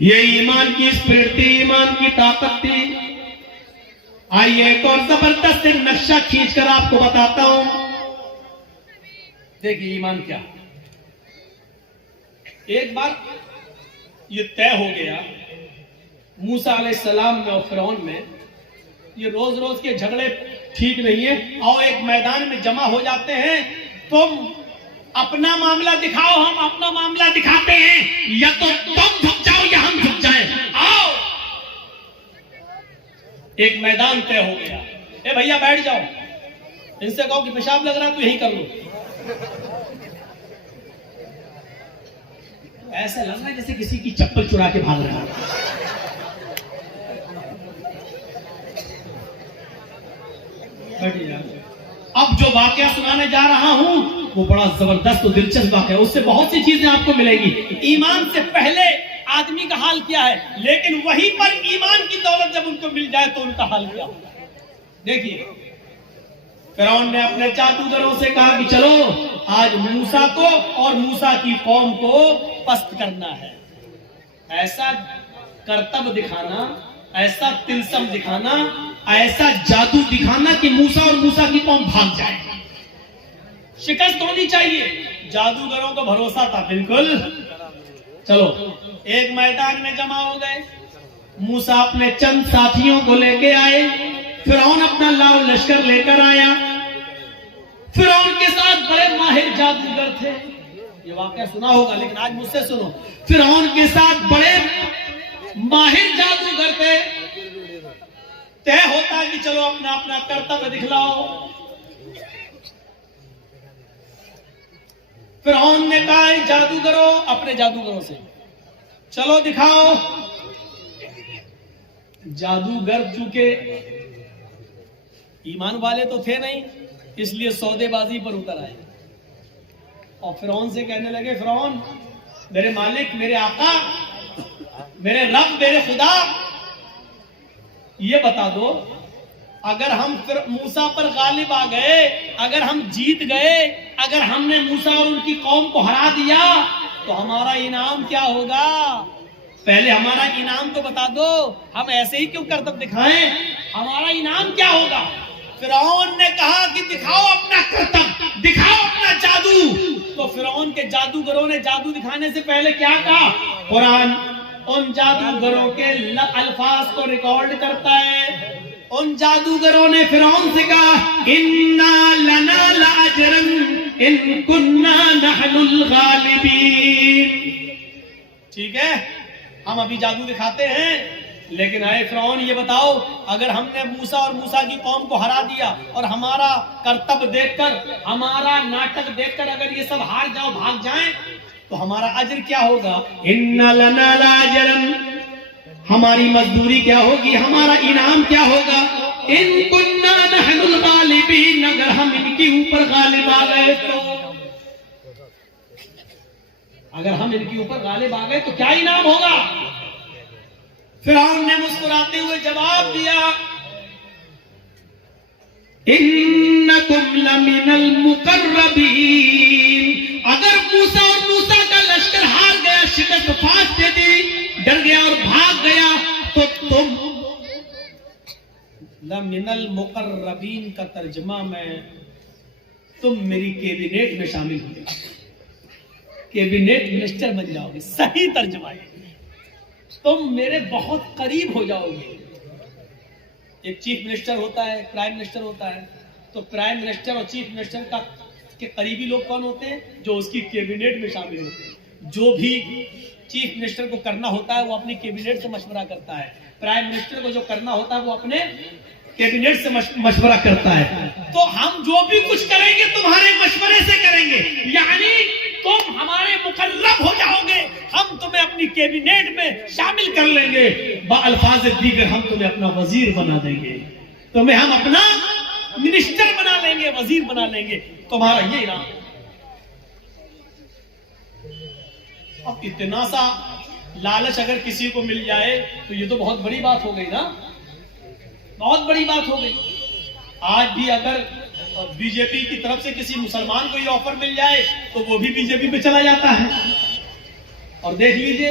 یہ ایمان کی اسپرٹ تھی، ایمان کی طاقت تھی۔ آئیے ایک اور زبردست نقشہ کھینچ کر آپ کو بتاتا ہوں۔ دیکھیے ایمان کیا، ایک بار یہ طے ہو گیا موسیٰ علیہ السلام میں اور فرعون میں، یہ روز روز کے جھگڑے ٹھیک نہیں ہے، آؤ ایک میدان میں جمع ہو جاتے ہیں، تم اپنا معاملہ دکھاؤ، ہم اپنا معاملہ دکھاتے ہیں، یا تو تم جھک جاؤ یا ہم جھک جائیں، آؤ۔ ایک میدان طے ہو گیا، اے بھیا بیٹھ جاؤ، ان سے کہو کہ پیشاب لگ رہا تو یہی کر لو۔ ایسا لگ رہا ہے جیسے کسی کی چپل چرا کے بھاگ رہا ہے۔ اب جو واقعہ سنانے جا رہا ہوں وہ بڑا زبردست و دلچسپ واقعہ ہے، اس سے بہت سی چیزیں آپ کو ملیں گی۔ ایمان سے پہلے آدمی کا حال کیا ہے، لیکن وہیں پر ایمان کی دولت جب ان کو مل جائے تو ان کا حال کیا ہوگا۔ دیکھیے فرعون نے اپنے جادوگروں سے کہا کہ چلو آج موسیٰ کو اور موسیٰ کی قوم کو پست کرنا ہے، ایسا کرتب دکھانا، ایسا تلسم دکھانا، ایسا جادو دکھانا کہ موسیٰ اور موسیٰ کی قوم بھاگ جائے۔ شکست ہونی چاہیے، جادوگروں کو بھروسہ تھا بالکل۔ چلو ایک میدان میں جمع ہو گئے، موسیٰ اپنے چند ساتھیوں کو لے کے آئے، فرعون اپنا لاؤ لشکر لے کر آیا۔ فرعون کے ساتھ بڑے ماہر جادوگر تھے، یہ واقعہ سنا ہوگا لیکن آج مجھ سے سنو۔ فرعون کے ساتھ بڑے ماہر جادوگر تھے، طے ہوتا ہے کہ چلو اپنا اپنا کرتب دکھلاؤ۔ فرعون نے کہا جادوگروں، اپنے جادوگروں سے چلو دکھاؤ۔ جادوگر چونکہ ایمان والے تو تھے نہیں، اس لیے سودے بازی پر اتر آئے اور فرعون سے کہنے لگے فرعون میرے مالک، میرے آقا، میرے رب، میرے خدا، یہ بتا دو اگر ہم موسیٰ پر غالب آ گئے، اگر ہم جیت گئے، اگر ہم نے موسیٰ اور ان کی قوم کو ہرا دیا تو ہمارا انعام کیا ہوگا؟ پہلے ہمارا انعام تو بتا دو، ہم ایسے ہی کیوں کرتب دکھائیں؟ ہمارا انعام کیا ہوگا؟ فرعون نے کہا کہ دکھاؤ اپنا کرتب، دکھاؤ اپنا جادو۔ تو فرعون کے جادوگروں نے جادو دکھانے سے پہلے کیا کہا؟ قرآن ان جادوگروں کے الفاظ کو ریکارڈ کرتا ہے۔ ان جادوگروں نے فرعون سے کہا اِنَّا لَنَا لَأَجْرًا إِن كُنَّا نَحْنُ الْغَالِبِينَ۔ ٹھیک ہے، ہم ابھی جادو دکھاتے ہیں، لیکن اے فرعون یہ بتاؤ اگر ہم نے موسیٰ اور موسیٰ کی قوم کو ہرا دیا اور ہمارا کرتب دیکھ کر، ہمارا ناٹک دیکھ کر اگر یہ سب ہار جاؤ، بھاگ جائیں تو ہمارا اجر کیا ہوگا؟ اِنَّا لَنَا لَأَجْرًا، ہماری مزدوری کیا ہوگی، ہمارا انعام کیا ہوگا؟ ان کننا نحن الغالبین، اگر ہم ان کے اوپر غالب آ گئے تو، اگر ہم ان کے اوپر غالب آ گئے تو کیا انعام ہوگا؟ فرعون نے مسکراتے ہوئے جواب دیا انکم لمن المقربین، اگر موسیٰ اور موسیٰ کا لشکر ہار گیا، شکست فاش دے دی، ڈر گیا اور بھاگ گیا، تو تم لمن المقربین کا ترجمہ میں تم میری کیبنیٹ میں شامل ہو جاؤ گے، کیبنیٹ منسٹر بن جاؤ گے، صحیح ترجمہ ہے، تم میرے بہت قریب ہو جاؤ گے۔ ایک چیف منسٹر ہوتا ہے، پرائم منسٹر ہوتا ہے، تو پرائم منسٹر اور چیف منسٹر کا کے قریبی لوگ کون ہوتے ہیں؟ جو اس کی کیبنیٹ میں شامل ہوتے ہیں۔ جو بھی چیف منسٹر کو کرنا ہوتا ہے وہ اپنی کیبنیٹ سے مشورہ کرتا ہے، پرائم منسٹر کو جو کرنا ہوتا ہے وہ اپنے کیبنیٹ سے مشورہ کرتا ہے۔ تو ہم جو بھی کچھ کریں گے تمہارے مشورے سے کریں گے، یعنی تم ہمارے مقرب ہو جاؤ گے، ہم تمہیں اپنی کیبنیٹ میں شامل کر لیں گے، بالفاظ دیگر ہم تمہیں اپنا وزیر بنا دیں گے، تمہیں ہم اپنا منسٹر بنا لیں گے، وزیر بنا لیں گے، تمہارا یہ انعام۔ اب اتنا سا لالچ اگر کسی کو مل جائے تو یہ تو بہت بڑی بات ہو گئی نا، بہت بڑی بات ہو گئی۔ آج بھی اگر بی جے پی کی طرف سے کسی مسلمان کو یہ آفر مل جائے تو وہ بھی بی جے پی پہ چلا جاتا ہے، اور دیکھ لیجئے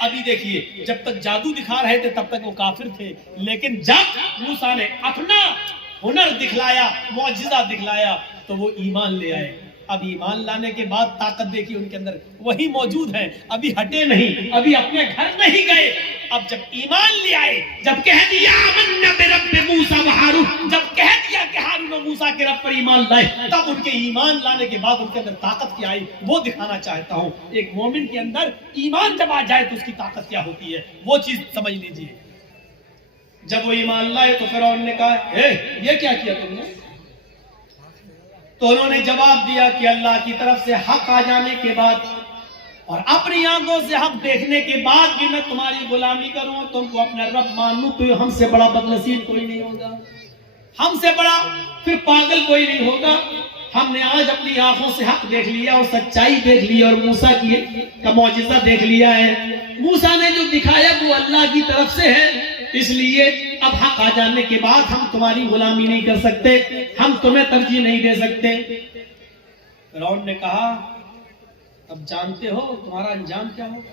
ابھی دیکھیے جب تک جادو دکھا رہے تھے تب تک وہ کافر تھے، لیکن جب موسیٰ نے اپنا ہنر دکھلایا، معجزہ دکھلایا تو وہ ایمان لے آئے۔ اب ایمان لانے کے بعد طاقت دیکھی ان کے اندر وہی موجود ہے، ابھی ہٹے نہیں، ابھی اپنے گھر نہیں گئے۔ اب جب ایمان لے آئے، جب کہہ دیا آمنا برب موسیٰ و ہارون، جب کہہ دیا کہ ہارون و موسیٰ کے رب پر ایمان لائے، تب ان کے ایمان لانے کے بعد ان کے اندر طاقت کیا آئی وہ دکھانا چاہتا ہوں۔ ایک مومن کے اندر ایمان جب آ جائے تو اس کی طاقت کیا ہوتی ہے وہ چیز سمجھ لیجئے۔ جب وہ ایمان لائے تو فرعون نے کہا یہ کیا کیا تم نے؟ تو انہوں نے جواب دیا کہ اللہ کی طرف سے حق آ جانے کے بعد اور اپنی آنکھوں سے حق دیکھنے کے بعد بھی میں تمہاری غلامی کروں، تم کو اپنا رب مانوں، تو ہم سے بڑا بدنصیب کوئی نہیں ہوگا، ہم سے بڑا پھر پاگل کوئی نہیں ہوگا۔ ہم نے آج اپنی آنکھوں سے حق دیکھ لیا اور سچائی دیکھ لی اور موسیٰ کا معجزہ دیکھ لیا ہے۔ موسیٰ نے جو دکھایا وہ اللہ کی طرف سے ہے، اس لیے اب حق آ جانے کے بعد ہم تمہاری غلامی نہیں کر سکتے، ہم تمہیں ترجیح نہیں دے سکتے۔ فرعون نے کہا اب جانتے ہو تمہارا انجام کیا ہوگا،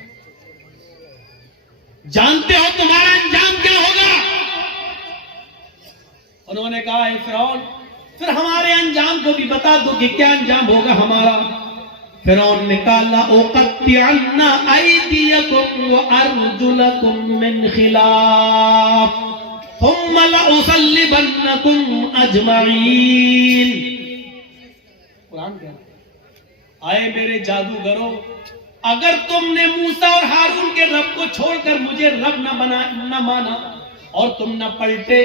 جانتے ہو تمہارا انجام کیا ہوگا؟ انہوں نے کہا اے فرعون پھر ہمارے انجام کو بھی بتا دو کہ کیا انجام ہوگا ہمارا۔ فرعون نے کہا لَأُقَطِّعَنَّ أَيْدِيَكُمْ وَأَرْجُلَكُمْ مِنْ خِلَافٍ ثُمَّ لَأُصَلِّبَنَّكُمْ أَجْمَعِينَ۔ قرآن کہہ رہا ہے آئے میرے جادوگروں، اگر تم نے موسیٰ اور ہارون کے رب کو چھوڑ کر مجھے رب نہ مانا اور تم نہ پلٹے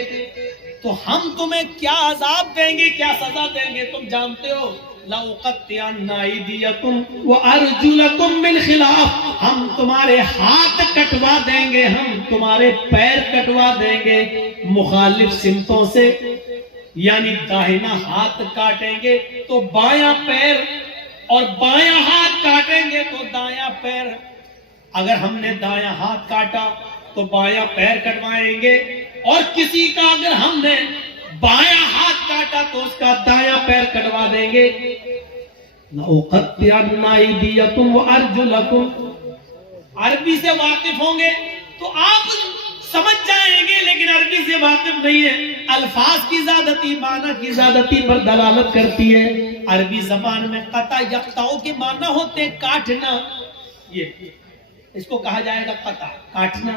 تو ہم تمہیں کیا عذاب دیں گے، کیا سزا دیں گے تم جانتے ہو۔ لَأُقَطِّعَنَّ أَيْدِيَكُمْ وَأَرْجُلَكُمْ مِنْ خِلَافٍ، ہم تمہارے ہاتھ کٹوا دیں گے، ہم تمہارے پیر کٹوا دیں گے مخالف سمتوں سے، یعنی داہنا ہاتھ کاٹیں گے تو بایاں پیر اور بایاں ہاتھ کاٹیں گے تو دایاں پیر۔ اگر ہم نے دایاں ہاتھ کاٹا تو بایاں پیر کٹوائیں گے، اور کسی کا اگر ہم نے بایاں ہاتھ کاٹا تو اس کا دایاں پیر کٹوا دیں گے۔ لَأُقَطِّعَنَّ أَيْدِيَكُمْ وَأَرْجُلَكُمْ، عربی سے واقف ہوں گے تو آپ سمجھ جائیں گے، لیکن عربی سے واقف نہیں ہے، الفاظ کی زیادتی معنی کی زیادتی پر دلالت کرتی ہے۔ عربی زبان میں قطع یقطعو کے معنی ہوتے ہیں کاٹنا، یہ اس کو کہا جائے گا قطع، کاٹنا،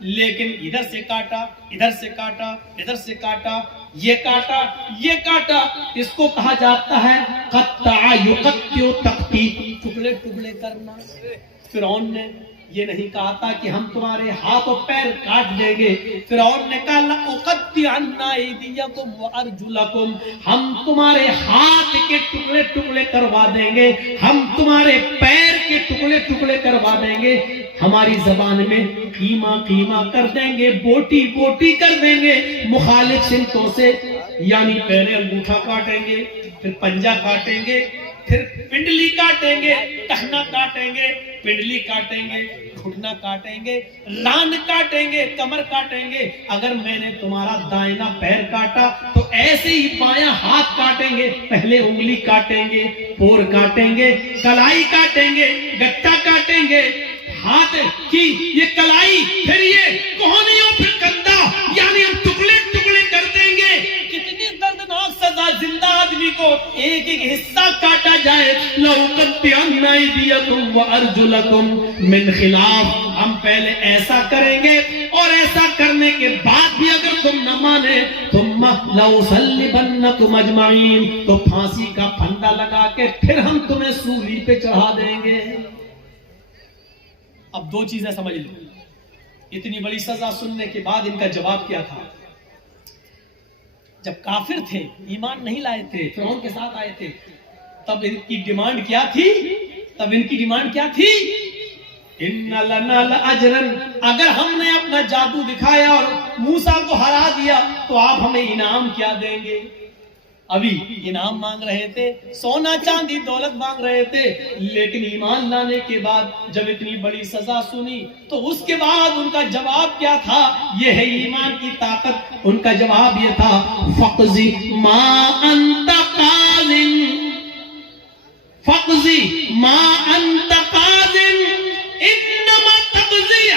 لیکن ادھر سے کاٹا، ادھر سے کاٹا، ادھر سے کاٹا، یہ کاٹا، یہ کاٹا، اس کو کہا جاتا ہے قطع یقطع تقطیع، ٹکڑے ٹکڑے کرنا۔ فرعون نے یہ نہیں کہا تھا کہ ہم تمہارے ہاتھ اور پیر کاٹ دیں گے، فرعون نے کہا لَأُقَطِّعَنَّ أَيْدِيَكُمْ وَأَرْجُلَكُمْ، ہم تمہارے ہاتھ کے ٹکڑے ٹکڑے کروا دیں گے، ہم تمہارے پیر کے ٹکڑے ٹکڑے کروا دیں گے، ہماری زبان میں قیمہ قیمہ کر دیں گے، بوٹی بوٹی کر دیں گے مخالف سمتوں سے، یعنی پہلے انگوٹھا کاٹیں گے، پھر پنجہ کاٹیں گے، پھر پنڈلی کاٹیں گے، ٹہنا کاٹیں گے، پنڈلی کاٹیں گے، گھٹنا کاٹیں گے، ران کاٹیں گے، کمر کاٹیں گے۔ اگر میں نے تمہارا دائنا پیر کاٹا تو ایسے ہی بایاں ہاتھ کاٹیں گے، پہلے انگلی کاٹیں گے، پور کاٹیں گے، کلائی کاٹیں گے، گٹا کاٹیں گے، ہاتھ کی یہ کلائی، پھر یہ کوہنیوں، پھر کندھا، یعنی ہم ٹکڑے ٹکڑے کر دیں گے۔ کتنی دردناک سزا، زندہ آدمی کو ایک ایک حصہ کاٹا جائے۔ لَأُقَطِّعَنَّ أَيْدِيَكُمْ وَأَرْجُلَكُمْ مِنْ خِلَافٍ، ہم پہلے ایسا کریں گے اور ایسا کرنے کے بعد بھی اگر تم نہ مانے ثُمَّ لَأُصَلِّبَنَّكُمْ أَجْمَعِينَ، تو پھانسی کا پھندا لگا کے پھر ہم تمہیں سولی پہ چڑھا دیں گے۔ اب دو چیزیں سمجھ لو، اتنی بڑی سزا سننے کے بعد ان کا جواب کیا تھا؟ جب کافر تھے، ایمان نہیں لائے تھے، فرعون کے ساتھ آئے تھے، تب ان کی ڈیمانڈ کیا تھی؟ اِنَّ لَنَا لَأَجْرًا، اگر ہم نے اپنا جادو دکھایا اور موسیٰ کو ہرا دیا تو آپ ہمیں انعام کیا دیں گے؟ ابھی انعام مانگ رہے تھے، سونا چاندی دولت مانگ رہے تھے، لیکن ایمان لانے کے بعد جب اتنی بڑی سزا سنی تو اس کے بعد ان کا جواب کیا تھا؟ یہ ہے ایمان کی طاقت۔ ان کا جواب یہ تھا فَقْضِ مَا أَنْتَ قَاضٍ، فَقْضِ مَا أَنْتَ قَاضٍ إِنَّمَا تَقْضِي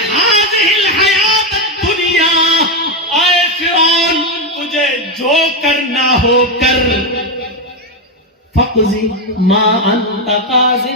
جو کرنا ہو کر فقضی ما انت قاضٍ،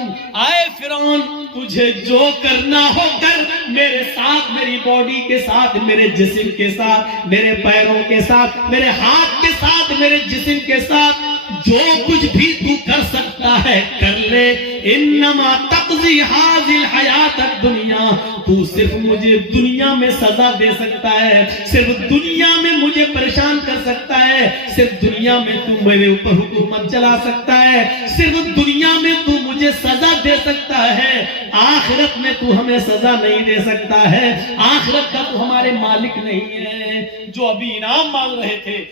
آئے فرعون تجھے جو کرنا ہو کر، میرے ساتھ، میری باڈی کے ساتھ، میرے جسم کے ساتھ، میرے پیروں کے ساتھ، میرے ہاتھ کے ساتھ، میرے جسم کے ساتھ جو کچھ بھی تو کر سکتا ہے کر لے. انما تقضی هذه الحیات الدنیا، تو صرف مجھے دنیا میں سزا دے سکتا ہے، صرف دنیا میں مجھے پریشان کر سکتا ہے، صرف دنیا میں تو میرے اوپر حکومت چلا سکتا ہے، صرف دنیا میں تو مجھے سزا دے سکتا ہے، آخرت میں تو ہمیں سزا نہیں دے سکتا ہے، آخرت کا تو ہمارے مالک نہیں ہے. جو ابھی انعام مانگ رہے تھے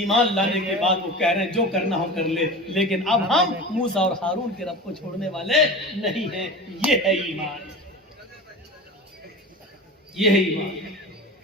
ایمان لانے کے بعد وہ کہہ رہے ہیں جو کرنا ہو کر لے، لیکن اب ہم موسیٰ اور ہارون کے رب کو چھوڑنے والے نہیں ہیں. یہ ہے ایمان، یہ ہے ایمان.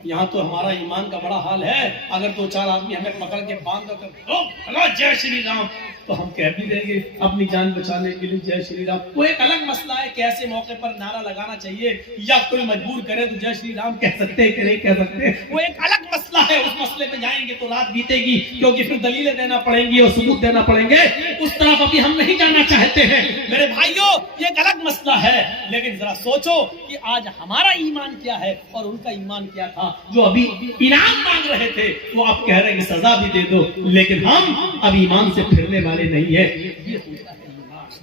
یہاں تو ہمارا ایمان کا بڑا حال ہے. اگر دو چار آدمی ہمیں پکڑ کے باندھ کر جے شری رام، تو ہم کہہ بھی دیں گے اپنی جان بچانے کے لیے جے شری رام. وہ ایک الگ مسئلہ ہے کہ ایسے موقع پر نعرہ لگانا چاہیے یا کوئی مجبور کرے تو جے شری رام کہہ سکتے ہیں کہ نہیں کہہ سکتے، وہ ایک الگ مسئلہ ہے. اس مسئلے پہ جائیں گے تو رات بیتے گی، کیونکہ پھر دلیلیں دینا پڑیں گی اور ثبوت دینا پڑیں گے. اس طرف ابھی ہم نہیں جانا چاہتے ہیں. میرے بھائیوں یہ ایک الگ مسئلہ ہے، لیکن ذرا سوچو کہ آج ہمارا ایمان کیا ہے اور ان کا ایمان کیا تھا. جو ابھی انعام مانگ رہے تھے وہ آپ کہہ رہے ہیں کہ سزا بھی دے دو، لیکن ہم اب ایمان سے پھرنے والے نہیں ہیں. یہ ہوتا ہے ایمان،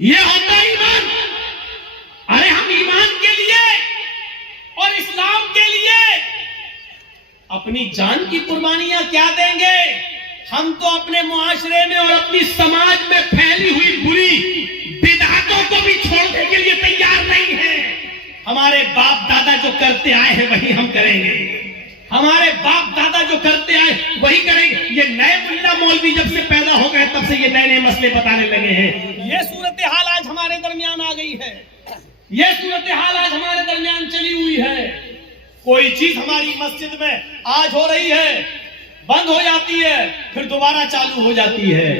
یہ ہوتا ہے ایمان. ارے ہم ایمان کے لیے اور اسلام کے لیے اپنی جان کی قربانیاں کیا دیں گے. ہم تو اپنے معاشرے میں اور اپنی سماج میں پھیلی ہوئی بری بدعتوں کو بھی چھوڑنے کے لیے تیار نہیں ہیں. ہمارے باپ دادا جو کرتے آئے ہیں وہی ہم کریں گے، ہمارے باپ دادا جو کرتے آئے وہی کریں گے. یہ نئے ملا مولوی جب سے پیدا ہو گئے تب سے یہ نئے نئے مسئلے بتانے لگے ہیں. یہ صورتحال آج ہمارے درمیان آ گئی ہے، یہ صورتحال آج ہمارے درمیان چلی ہوئی ہے. کوئی چیز ہماری مسجد میں آج ہو رہی ہے، بند ہو جاتی ہے، پھر دوبارہ چالو ہو جاتی ہے.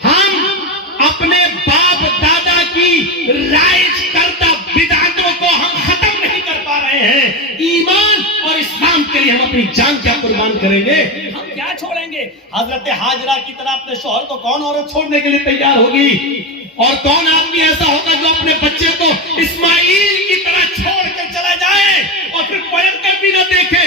ہم اپنے باپ دادا کی رائج کردہ بدعتوں کو ہم ختم نہیں کر پا رہے ہیں. ایمان اور اسلام کے لیے ہم اپنی جان کیا قربان کریں گے؟ ہم کیا چھوڑیں گے؟ حضرت ہاجرہ کی طرح اپنے شوہر کو کون عورت چھوڑنے کے لیے تیار ہوگی؟ اور کون آدمی ایسا ہوگا جو اپنے بچے کو اسماعیل کی طرح چھوڑ کر چلا جائے اور پھر پلٹ کر بھی نہ دیکھے؟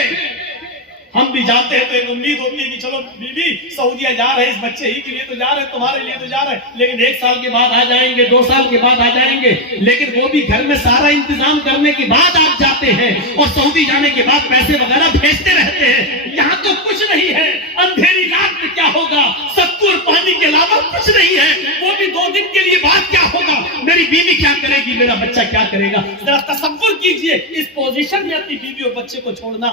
ہم بھی جاتے ہیں تو ایک امید ہوتی ہے کہ چلو بیوی سعودیہ جا رہے ہیں، اس بچے ہی کے لیے تو جا رہے ہیں، تمہارے لیے تو جا رہے ہیں، لیکن 1 سال کے بعد آ جائیں گے، 2 سال کے بعد آ جائیں گے. لیکن وہ بھی گھر میں سارا انتظام کرنے کے بعد آپ جاتے ہیں اور سعودی جانے کے بعد پیسے وغیرہ بھیجتے رہتے ہیں. یہاں تو کچھ نہیں ہے. اندھیری رات میں کیا ہوگا؟ ستو اور پانی کے علاوہ کچھ نہیں ہے. وہ بھی 2 دن کے لیے بعد کیا ہوگا؟ میری بیوی کیا کرے گی؟ میرا بچہ کیا کرے گا؟ ذرا تصور کیجئے اس پوزیشن میں اپنی بیوی اور بچے کو چھوڑنا.